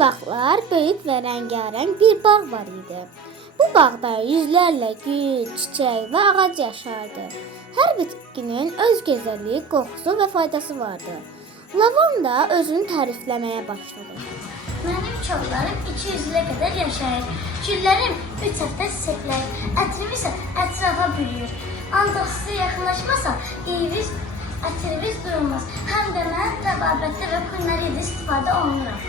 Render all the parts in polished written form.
vaxtlar böyük və rəngarəng bir bağ var idi. Bu bağda yüzlərlə gül, çiçək və ağac yaşardı. Hər bitkinin öz gözəlliyi, qoxusu və faydası vardı. Lavanda özünü tərifləməyə başladı. Mənim kollarım 200 ilə qədər yaşayır. Güllərim 3 həftə çiçəklər, ətrim isə ətrafa bürüyür. Ancaq sizə yaxınlaşmasa, ətriniz durulmaz. Həm də mən təbabətdə və kulinaryada istifadə olunuram.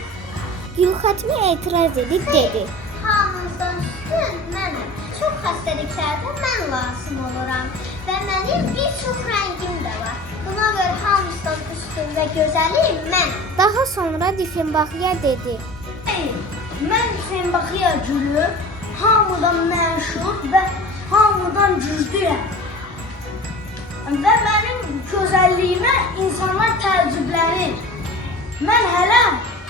Gülxətmi etiraz edib dedi. Hamımızdan üstün mənəm. Çox xəstəliklərdə mən lazım oluram. Və mənim bir çox rəngim də var. Buna görə hamımızdan üstün və gözəlim mən. Daha sonra Difenbaxıya dedi. Mən Difenbaxıya gülü hamıdan məşhur və hamıdan güclüyəm. Və mənim gözəlliyimə insanlar təəccüblənir. Mən hələ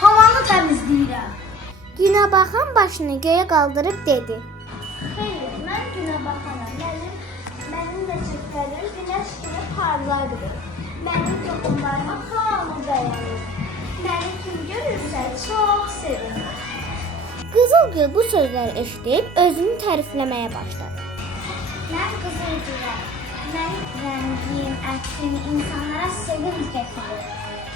havanı təmizləyirəm. Günə baxan başını göyə qaldırıb dedi. Xeyr, mən günə baxanam. Mənim də çiçəklərim günəş kimi parlaqdır. Mənim toxumlarıma hamı bəyənir. Məni kim görürsə çox sevinir. Qızılgül bu sözləri eşidib özünü tərifləməyə başladı. Mən qızılgüləm. Mənim rəngim, ətrim insanlara sevinç gətirir.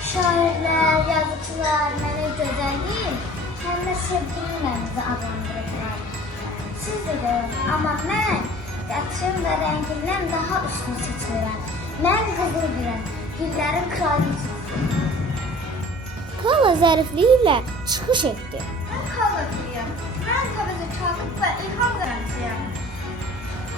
Şairlər, yazıçılar mənə gözəllik, həm də sevgimlə bizi adlandırırlar. Siz də görün, amma mən ətrim və rəngimdən daha üstün seçirəm. Mən qızılgüləm, güllərin kraliçasıyam. Krala zərifliyi ilə çıxış etdi. Mən xalqıyam. Mən təvəzzökarlıq və ilham qarancıyam.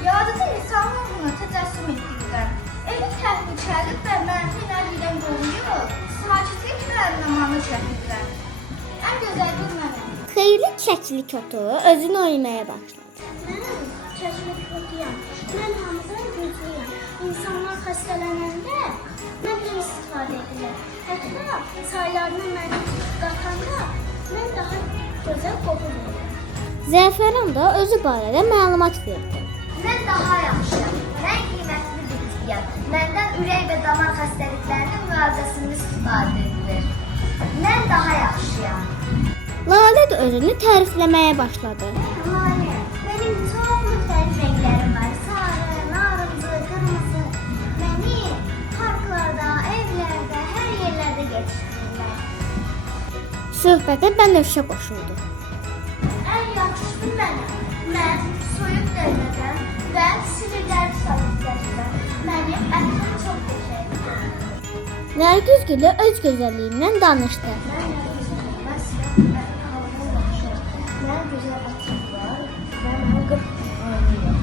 Yaradıcı insanlar buna təcəssüm etdiklər. Elit təhlükəlik və mənfi enerjiden qoruyub, sakitlik və əminəmanlıq gətirirlər. Ən gözəl bir mənəm. Xeyirli kəklik otu özünü oynaməyə başladı. Mən kəklik otuyam. Mən hamıdan güclüyəm. İnsanlar xəstələnəndə məndən istifadə edirlər. Hətta saylarını mənə qatanda mən daha gözəl qoxu verirəm. Zəfəran da özü barədə məlumat verdi. Mən daha yaxşıyam. Mən qiymətli bir bitkiyəm. Məndən ürək və damar xəstəliklərinin müalicəsində istifadə edilir. Mən daha yaxşıyam. Lalə də özünü tərifləməyə başladı. Lalə, mənim çox müxtəlif rənglərim var. Sarı, narıncı, qırmızı. Məni parklarda, evlərdə, hər yerlərdə yetişdirirlər. Söhbətə Bənövşə qoşuldu. Ən yaxşısı mənəm. Mən soyuq dərmədən və sinirlər sabitləşdirəm. Mənim ətrim çox qəşəngdir. Nərgiz gülü öz gözəlliyindən danışdı. Mən Nərgizəm, mən sizə havada danışıram. Mən gözəl ətrim var və mən 40 aylıyam.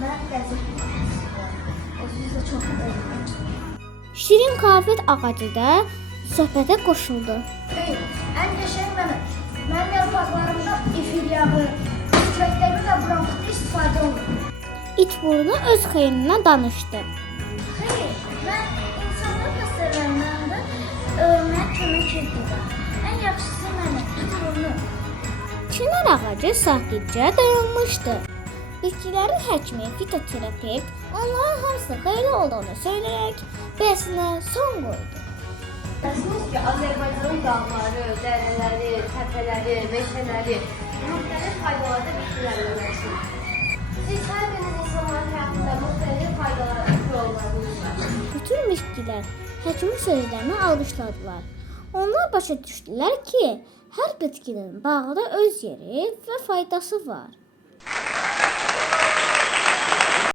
Mən qəzet var. Özünüzə çox öyrənəcəm. Şirin kafet ağacı da söhbətə qoşuldu. Ey, ən qəşəng mənəm. Mənim yarpaqlarımda efir yağı, çiçəklərimdə də bronxitdə istifadə olunur. İt burnu öz xeyrinə danışdı. Xeyr, mən insanlar xəstələnəndə ölməyə kömək edirəm. Ən yaxşısı mənəm, it burnu. Çınar ağacı sakitcə dayanmışdı. Bitkilərin həkimi, fitoterapevt onların hamısı xeyirli olduğunu söyləyərək bəsinə son qoydu. Bilirsiniz ki, Azərbaycanın dağları, dərələri, təpələri, meşələri müxtəlif faydalarda bitkilərlə məşğuldur. Siz hər birinin insanların həyatında müxtəlif faydalara yollarınızdır. Bütün bitkilər həkimin sözlərini alqışladılar. Onlar başa düşdülər ki, hər bitkinin bağda öz yeri və faydası var.